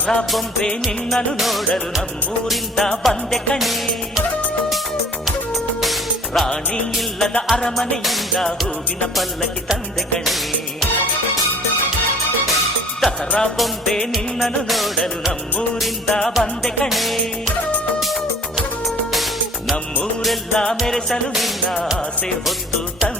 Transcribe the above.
ದಸರಾ ಬೊಂಬೆ ನಿನ್ನನ್ನು ನೋಡಲು ನಮ್ಮೂರಿಂದ ಬಂದೆ ಕಣೆ. ರಾಣಿ ಇಲ್ಲದ ಅರಮನೆಯಿಂದ ಹೂವಿನ ಪಲ್ಲಕ್ಕಿ ತಂದೆ ಕಣೆ. ದಸರಾ ಬೊಂಬೆ ನಿನ್ನನ್ನು ನೋಡಲು ನಮ್ಮೂರಿಂದ ಬಂದೆ ಕಣೆ. ನಮ್ಮೂರೆಲ್ಲ ಮೆರೆಸಲು ನಿನ್ನ ಆಸೆ ಹೊತ್ತು ತಂದೆ.